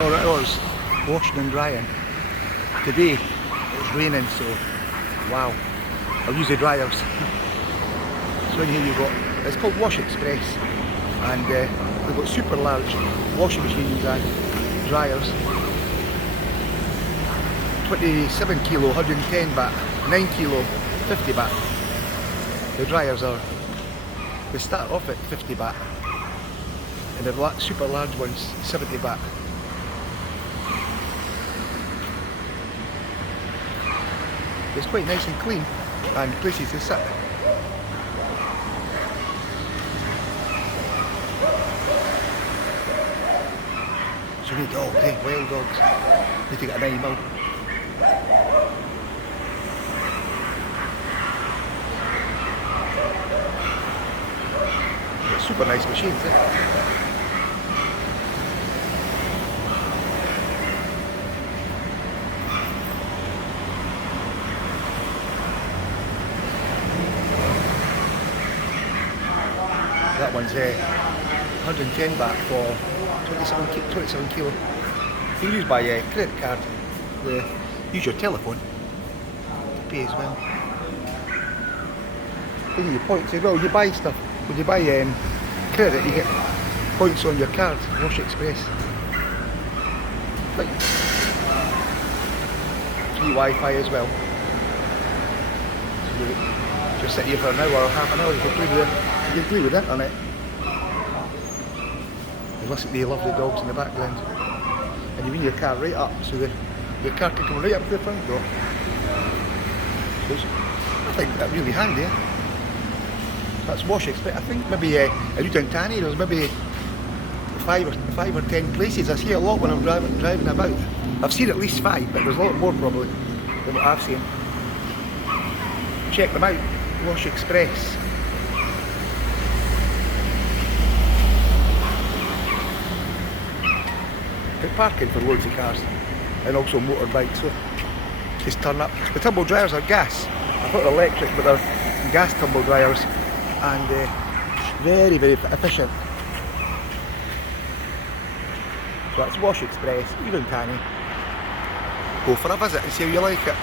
Alright, I was washing and drying. Today it's raining, so wow, I'll use the dryers. So in here you've got, it's called Wash Xpress, and they've got super large washing machines and dryers. 27 kilo, 110 baht, 9 kilo, 50 baht. The dryers they start off at 50 baht, and the super large ones 70 baht. It's quite nice and clean, and places to sit. So we need dogs, wild dogs. Need to get an animal. It's super nice machines, That one's 110 baht for 27 kilo. You can use by credit card. Use your telephone to pay as well. They give you points as well. You buy stuff. When you buy credit, you get points on your card. Wash Xpress. Like free Wi-Fi as well. So you just sit here for an hour or half an hour. You can play with the internet. You listen to the lovely dogs in the background, and you bring your car right up, so your car can come right up to the front door. So I think that's really handy. That's Wash Xpress. I think maybe out in Tanny there's maybe five or 10 places. I see a lot when I'm driving about. I've seen at least 5, but there's a lot more probably than what I've seen. Check them out. Wash Xpress. Good parking for loads of cars, and also motorbikes. So just turn up. The tumble dryers are gas. I thought they're electric, but they're gas tumble dryers, and very, very efficient. So that's Wash Xpress, even Tanny. Go for a visit and see how you like it.